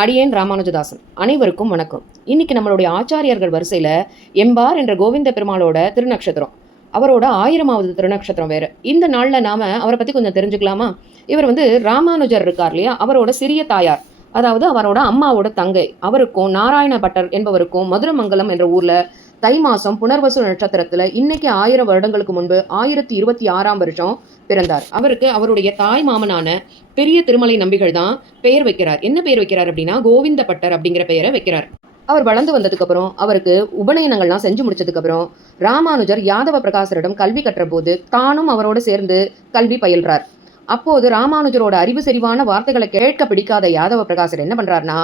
அடியேன் ராமானுஜதாசன். அனைவருக்கும் வணக்கம். இன்னைக்கு நம்மளுடைய ஆச்சாரியர்கள் வரிசையில் எம்பார் என்ற கோவிந்த பெருமாளோட திருநக்ஷத்திரம். அவரோட ஆயிரமாவது திருநக்ஷத்திரம் வேறு. இந்த நாளில் நாம் அவரை பற்றி கொஞ்சம் தெரிஞ்சுக்கலாமா? இவர் வந்து ராமானுஜர் இருக்கார் இல்லையா? அவரோட சிறிய தாயார். அதாவது அவரோட அம்மாவோட தங்கை. அவருக்கும் நாராயண பட்டர் என்பவருக்கும் மதுரமங்கலம் என்ற ஊரில் தை மாதம் புனர்வசு நட்சத்திரத்தில் இன்னைக்கு ஆயிரம் வருடங்களுக்கு முன்பு ஆயிரத்தி இருபத்தி ஆறாம் வருஷம் பிறந்தார். அவருக்கு அவருடைய தாய் மாமனான பெரிய திருமலை நம்பிகள் தான் பெயர் வைக்கிறார். என்ன பெயர் வைக்கிறார் அப்படின்னா கோவிந்த பட்டர் அப்படிங்கிற பெயரை வைக்கிறார். அவர் வளர்ந்து வந்ததுக்கு அப்புறம் அவருக்கு உபநயனங்கள்லாம் செஞ்சு முடிச்சதுக்கு அப்புறம் ராமானுஜர் யாதவ பிரகாசரிடம் கல்வி கற்ற போது தானும் அவரோடு சேர்ந்து கல்வி பயில்றார். அப்போது ராமானுஜரோட அறிவு செறிவான வார்த்தைகளை கேட்க பிடிக்காத யாதவ பிரகாசர் என்ன பண்றாருன்னா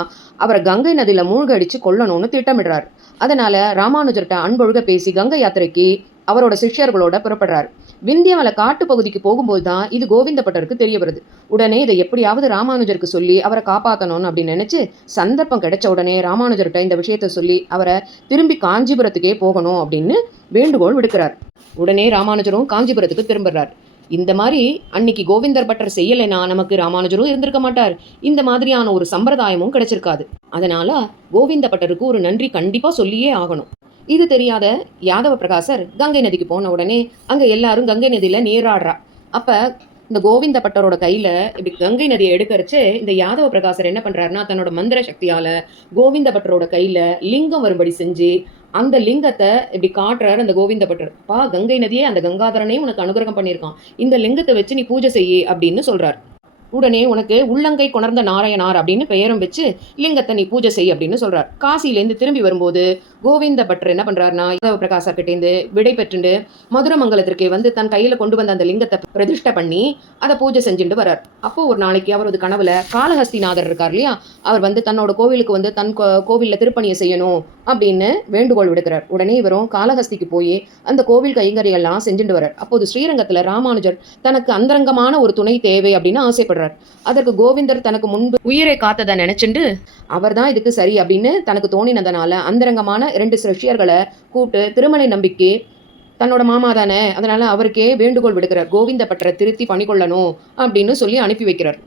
அவரை கங்கை நதியில மூழ்கடிச்சு கொல்லணும்னு திட்டமிடுறார். அதனால ராமானுஜர்கிட்ட அன்பொழுக பேசி கங்கை யாத்திரைக்கு அவரோட சிஷ்யர்களோட புறப்படுறார். விந்தியமலை காட்டு பகுதிக்கு போகும்போது தான் இது கோவிந்தப்பட்டருக்கு தெரிய வருது. உடனே இதை எப்படியாவது ராமானுஜருக்கு சொல்லி அவரை காப்பாற்றணும்னு அப்படின்னு நினைச்சு சந்தர்ப்பம் கிடைச்ச உடனே ராமானுஜர்கிட்ட இந்த விஷயத்த சொல்லி அவரை திரும்பி காஞ்சிபுரத்துக்கே போகணும் அப்படின்னு வேண்டுகோள் விடுக்கிறார். உடனே ராமானுஜரும் காஞ்சிபுரத்துக்கு திரும்புறார். இந்த மாதிரி அன்னைக்கு கோவிந்தர் பட்டர் செய்யலைன்னா நமக்கு ராமானுஜரும் இருந்திருக்க மாட்டார். இந்த மாதிரியான ஒரு சம்பிரதாயமும் கிடைச்சிருக்காது. அதனால கோவிந்த பட்டருக்கு ஒரு நன்றி கண்டிப்பா சொல்லியே ஆகணும். இது தெரியாத யாதவ பிரகாசர் கங்கை நதிக்கு போன உடனே அங்க எல்லாரும் கங்கை நதியில நீராடுறா. அப்ப இந்த கோவிந்த பட்டரோட கையில இப்படி கங்கை நதியை எடுக்கறச்சு இந்த யாதவ பிரகாசர் என்ன பண்றாருன்னா தன்னோட மந்திர சக்தியால கோவிந்த பட்டரோட கையில லிங்கம் வரும்படி செஞ்சு அந்த லிங்கத்தை இப்படி காட்டுறாரு அந்த கோவிந்த பட்டர். பா கங்கை நதியே அந்த கங்காதரனையும் உனக்கு அனுகிரகம் பண்ணியிருக்கான். இந்த லிங்கத்தை வச்சு நீ பூஜை செய்யி அப்படின்னு சொல்றாரு. உடனே உனக்கு உள்ளங்கை கொணர்ந்த நாராயணார் அப்படின்னு பெயரும் வச்சு லிங்கத்தை நீ பூஜை செய் அப்படின்னு சொல்றார். காசியிலேருந்து திரும்பி வரும்போது கோவிந்த பட்டர் என்ன பண்றாருன்னா யாதவ பிரகாசா கிட்டேந்து விடை பெற்றுண்டு மதுரமங்கலத்திற்கு வந்து தன் கையில கொண்டு வந்த அந்த லிங்கத்தை பிரதிஷ்டை பண்ணி அதை பூஜை செஞ்சுட்டு வர்றார் அப்போ ஒரு நாளைக்கு அவரது கனவுல காளஹஸ்திநாதர் இருக்கார் இல்லையா? அவர் வந்து தன்னோட கோவிலுக்கு வந்து தன் கோ- கோவில்ல திருப்பணியை செய்யணும் அப்படின்னு வேண்டுகோள் விடுக்கிறார். உடனே இவரும் காலஹஸ்திக்கு போய் அந்த கோவில் கைங்கரியெல்லாம் செஞ்சுட்டு வர்றார். அப்போது ஸ்ரீரங்கத்தில் ராமானுஜர் தனக்கு அந்தரங்கமான ஒரு துணை தேவை அப்படின்னு ஆசைப்படுறார். அதற்கு கோவிந்தர் தனக்கு முன்பு உயிரை காத்ததை நினைச்சுண்டு அவர் தான் இதுக்கு சரி அப்படின்னு தனக்கு தோணினதனால அந்தரங்கமான ரெண்டு சிஷியர்களை கூப்பிட்டு திருமலை நம்பிக்கை தன்னோட மாமா தானே அதனால அவருக்கே வேண்டுகோள் விடுக்கிறார். கோவிந்த பட்டரை திருத்தி பணிகொள்ளணும் அப்படின்னு சொல்லி அனுப்பி வைக்கிறார்.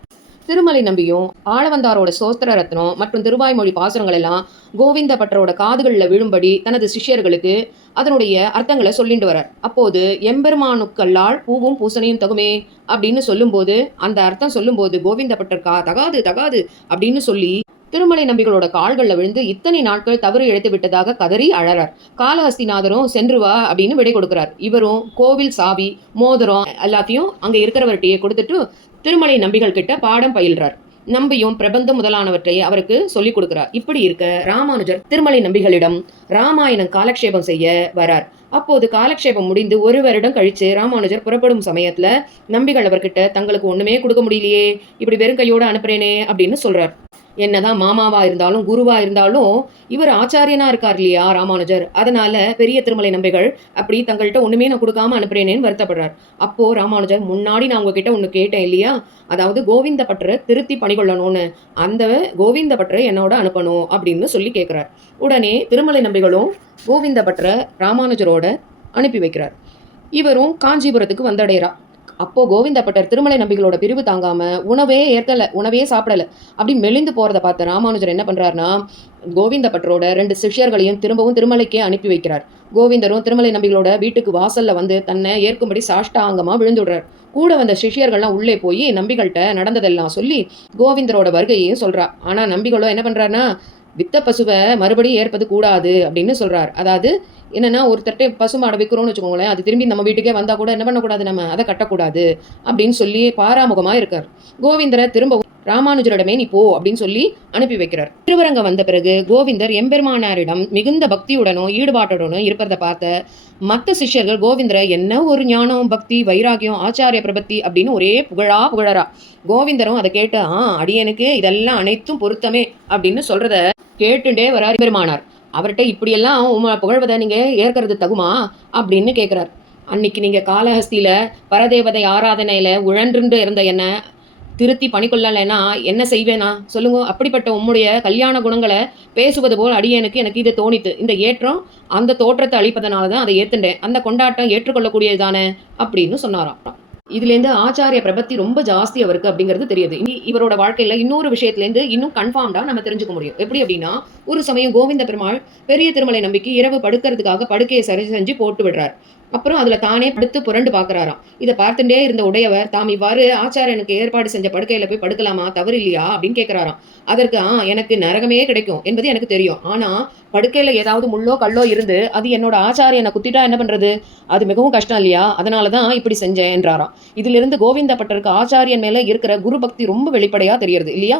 திருமலை நம்பியும் ஆளவந்தாரோட சோஸ்திர ரத்னம் மற்றும் திருவாய்மொழி பாசுரங்கள் எல்லாம் கோவிந்த பட்டரோட காதுகளில் விழும்படி தனது சிஷ்யர்களுக்கு அதனுடைய அர்த்தங்களை சொல்லிட்டு வரார். அப்போது எம்பெருமானுக்கல்லால் பூவும் பூசணையும் தகுமே அப்படின்னு சொல்லும்போது அந்த அர்த்தம் சொல்லும்போது கோவிந்த பட்டர் கா தகாது தகாது அப்படின்னு சொல்லி திருமலை நம்பிகளோட கால்களில் விழுந்து இத்தனை நாட்கள் தவறு இழைத்து விட்டதாக கதறி அழறார். காலஹஸ்திநாதரும் சென்று வா அப்படின்னு விடை கொடுக்கிறார். இவரும் கோவில் சாவி மோதிரம் எல்லாத்தையும் அங்க இருக்கிறவர்கிட்டயே கொடுத்துட்டு திருமலை நம்பிகள் கிட்ட பாடம் பயில்றார். நம்பியும் பிரபந்தம் முதலானவற்றை அவருக்கு சொல்லிக் கொடுக்கிறார். இப்படி இருக்க ராமானுஜர் திருமலை நம்பிகளிடம் ராமாயணம் காலக்ஷேபம் செய்ய வரார். அப்போது காலக்ஷேபம் முடிந்து ஒரு வருடம் கழிச்சு ராமானுஜர் புறப்படும் சமயத்துல நம்பிகள் அவர்கிட்ட தங்களுக்கு ஒண்ணுமே கொடுக்க முடியலையே இப்படி வெறும் கையோட அனுப்புறேனே அப்படின்னு சொல்றார். என்னதான் மாமாவா இருந்தாலும் குருவா இருந்தாலும் இவர் ஆச்சாரியனா இருக்கார் இல்லையா ராமானுஜர். அதனால பெரிய திருமலை நம்பிகள் அப்படி தங்கள்கிட்ட ஒண்ணுமே நான் கொடுக்காம அனுப்புறேனேன்னு வருத்தப்படுறார். அப்போ ராமானுஜர் முன்னாடி நான் உங்ககிட்ட ஒன்று கேட்டேன் இல்லையா? அதாவது கோவிந்த பட்டரை திருத்தி பணிகொள்ளணும்னு அந்த கோவிந்த பட்டரை என்னோட அனுப்பணும் அப்படின்னு சொல்லி கேட்கிறார் உடனே திருமலை நம்பிகளும் கோவிந்த பற்ற ராமானுஜரோட அனுப்பி வைக்கிறார். இவரும் காஞ்சிபுரத்துக்கு வந்தடைகிறா அப்போ கோவிந்தப்பட்டர் திருமலை நம்பிகளோட பிரிவு தாங்காம உணவே ஏற்கல உணவே சாப்பிடல. அப்படி மெலிந்து போறதை பார்த்த ராமானுஜர் என்ன பண்றாருன்னா கோவிந்தப்பட்டரோட ரெண்டு சிஷ்யர்களையும் திரும்பவும் திருமலைக்கே அனுப்பி வைக்கிறார். கோவிந்தரும் திருமலை நம்பிகளோட வீட்டுக்கு வாசல்ல வந்து தன்னை ஏற்கும்படி சாஷ்டாங்கமா விழுந்துடுறார். கூட வந்த சிஷ்யர்கள்லாம் உள்ளே போய் நம்பிகள்கிட்ட நடந்ததெல்லாம் சொல்லி கோவிந்தரோட வருகையையும் சொல்றா. ஆனா நம்பிகளோ என்ன பண்றாருன்னா வித்த பசுவை மறுபடியும் ஏற்பது கூடாது அப்படின்னு சொல்றார். அதாவது என்னன்னா ஒருத்தர்ட்ட பசுமாடை விற்கிறோம்னு வச்சுக்கோங்களேன் அது திரும்பி நம்ம வீட்டுக்கே வந்தால் கூட என்ன பண்ணக்கூடாது நம்ம? அதை கட்டக்கூடாது. அப்படின்னு சொல்லி பாராமுகமா இருக்கார். கோவிந்தரை திரும்ப ராமானுஜரிடமே நீ போ அப்படின்னு சொல்லி அனுப்பி வைக்கிறார். திருவரங்க வந்த பிறகு கோவிந்தர் எம்பெருமானாரிடம் மிகுந்த பக்தியுடனும் ஈடுபாட்டுடனும் இருக்கிறத பார்த்த மற்ற சிஷ்யர்கள் கோவிந்தரை என்ன ஒரு ஞானம் பக்தி வைராகியம் ஆச்சாரிய பிரபத்தி அப்படின்னு ஒரே புகழா புகழறா. கோவிந்தரும் அதை கேட்டு ஆ அடியனுக்கு இதெல்லாம் அனைத்தும் பொருத்தமே அப்படின்னு சொல்றத கேட்டுட்டே வரார் பெருமானார் அவர்கிட்ட இப்படியெல்லாம் உமா புகழ்வதை நீங்கள் ஏற்கிறது தகுமா? அப்படின்னு கேட்குறார் அன்னைக்கு நீங்கள் காலஹஸ்தியில் பரதேவதை ஆராதனையில உழன்றுண்டு இருந்த என்ன திருத்தி பணிக்கொள்ளலைன்னா என்ன செய்வேனா? சொல்லுங்க. அப்படிப்பட்ட உம்முடைய கல்யாண குணங்களை பேசுவது போல் அடியனுக்கு எனக்கு இது தோணித்து இந்த ஏற்றம் அந்த தோற்றத்தை அளிப்பதனால தான் அதை ஏத்துண்டேன். அந்த கொண்டாட்டம் ஏற்றுக்கொள்ளக்கூடியது தானே? அப்படின்னு சொன்னாராம். இதுலேருந்து ஆச்சாரிய பிரபத்தி ரொம்ப ஜாஸ்தி அவருக்கு அப்படிங்கிறது தெரியுது. இனி இவரோட வாழ்க்கையில இன்னொரு விஷயத்துலேருந்து இன்னும் கன்ஃபார்ம்டா நம்ம தெரிஞ்சுக்க முடியும். எப்படி அப்படின்னா ஒரு சமயம் கோவிந்த பெருமாள் பெரிய திருமலை நம்பிக்கை இரவு படுக்கிறதுக்காக படுக்கையை சரி செஞ்சு போட்டு விடுறார். அப்புறம் அதுல தானே படுத்து புரண்டு பார்க்குறாராம். இதை பார்த்துட்டே இருந்த உடையவர் தாம் இவ்வாறு ஆச்சாரியனுக்கு ஏற்பாடு செஞ்ச படுக்கையில போய் படுக்கலாமா? தவறு இல்லையா அப்படின்னு கேட்கிறாராம் அதற்கு ஆ எனக்கு நரகமே கிடைக்கும் என்பது எனக்கு தெரியும். ஆனா படுக்கையில ஏதாவது முள்ளோ கல்லோ இருந்து அது என்னோட ஆச்சாரியனை குத்திட்டா என்ன பண்றது? அது மிகவும் கஷ்டம் இல்லையா? அதனால தான் இப்படி செஞ்சேன் என்றாராம் இதிலிருந்து கோவிந்த பட்டருக்கு ஆச்சாரியன் மேல இருக்கிற குரு பக்தி ரொம்ப வெளிப்படையா தெரியறது இல்லையா?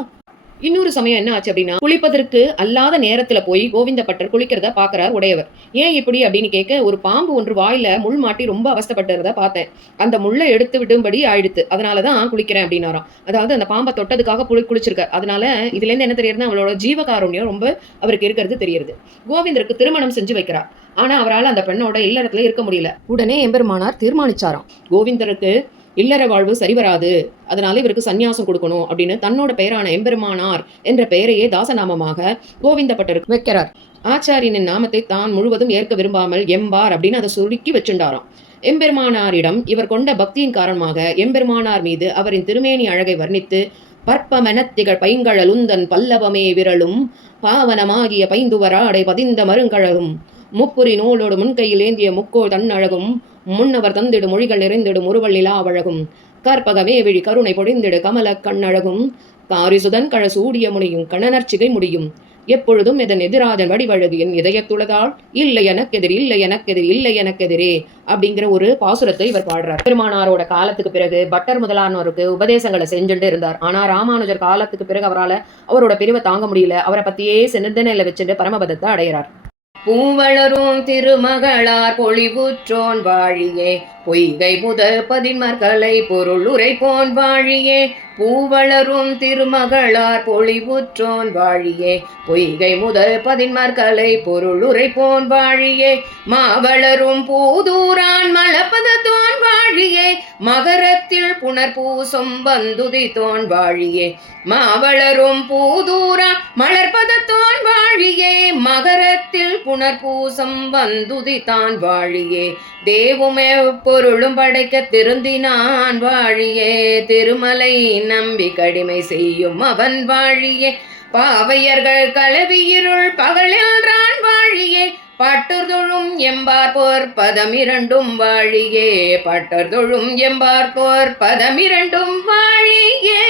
இன்னொரு சமயம் என்ன ஆச்சு அப்படின்னா குளிப்பதற்கு அல்லாத நேரத்துல போய் கோவிந்த பட்டர் குளிக்கிறத பாக்குறார் உடையவர். ஏன் இப்படி அப்படின்னு கேட்க ஒரு பாம்பு ஒன்று வாயில முள் மாட்டி ரொம்ப அவஸ்தைப்பட்டறத பார்த்தேன். அந்த முள்ளை எடுத்து விடும்படி ஆயிடுத்து. அதனாலதான் குளிக்கிறேன் அப்படின்னாராம். அதாவது அந்த பாம்பை தொட்டதுக்காக புளி குளிச்சிருக்க அதனால இதுல இருந்து என்ன தெரியுதுன்னா அவளோட ஜீவகாருண்யம் ரொம்ப அவருக்கு இருக்கிறது தெரியுது. கோவிந்தருக்கு திருமணம் செஞ்சு வைக்கிறார். ஆனா அவரால் அந்த பெண்ணோட இல்லறத்துல இருக்க முடியல. உடனே எம்பெருமானார் தீர்மானிச்சாராம். கோவிந்தருக்கு இல்லற வாழ்வு சரிவராது அதனால இவருக்கு சன்னியாசம் கொடுக்கணும் அப்படின்னு தன்னோட பெயரான எம்பெருமானார் என்ற பெயரையே தாசநாமமாக கோவிந்தப்பட்டருக்கு வைக்கிறார். ஆச்சாரியனின் நாமத்தை தான் முழுவதும் ஏற்க விரும்பாமல் எம்பார் அப்படின்னு அதை சுருக்கி வச்சுண்டாராம். எம்பெருமானாரிடம் இவர் கொண்ட பக்தியின் காரணமாக எம்பெருமானார் மீது அவரின் திருமேனி அழகை வர்ணித்து பற்பமெனத்திகள் பைங்கழலுந்தன் பல்லவமே விரலும் பாவனமாகிய பைந்துவராடை பதிந்த மருங்கழலும் முப்புரி நூலோடு முன்கையில் ஏந்திய முக்கோள் தன்னழகும் முன்னவர் தந்திடு மொழிகள் நிறைந்திடும் உருவல்லிலா அவழகும் கற்பகவே விழி கருணை பொழிந்திடு கமல கண்ணழகும். காரிசுதன் கழ சூடிய முடியும் கணனர்ச்சிகை முடியும். எப்பொழுதும் இதன் எதிராதன் வடிவழகு என் இதயத்துளதால் இல்லை எனக்கெதிர் இல்லை எனக்கெதிர் இல்லை எனக்கெதிரே அப்படிங்கிற ஒரு பாசுரத்தை இவர் பாடுறார். பெருமானாரோட காலத்துக்கு பிறகு பட்டர் முதலானோருக்கு உபதேசங்களை செஞ்சுட்டு இருந்தார். ஆனால் ராமானுஜர் காலத்துக்கு பிறகு அவரால் அவரோட பிரிவை தாங்க முடியல. அவரை பத்தியே சிந்தனையில் வச்சுட்டு பரமபதத்தை அடையிறார். பூவளரும் திருமகளார் பொழிவுற்றோன் வாழியே. பொய்கை முதல் பதின்மர்களை பொருள் உரைப்போன் வாழியே. பூவளரும் திருமகளார் பொழிவுற்றோன் வாழியே. பொய்கை முதல் பதின்மர்களை பொருள் உரைப்போன் வாழியே. மாவளரும் பூதூரான் மலப்பதத்தோன் வாழியே. மகரத்தில் புனர்பூசம் வந்துதித்தோன் வாழியே. மாவளரும் பூதூரான் மலர்பதத்தோன் வாழியே மகரத்தில் புனர்பூசம் வந்துதித்தான் வாழியே. தேவுமே பொருளும் படைக்க திருந்தினான் வாழியே. திருமலை நம்பி கடிமை செய்யும் அவன் வாழியே. பாவையர்கள் கலவியிருள் பகலில்றான் வாழியே. பட்டர் தொழும் எம்பார் பதமிரண்டும் வாழியே. பட்டர் தொழும் எம்பார் பதமிரண்டும் வாழியே.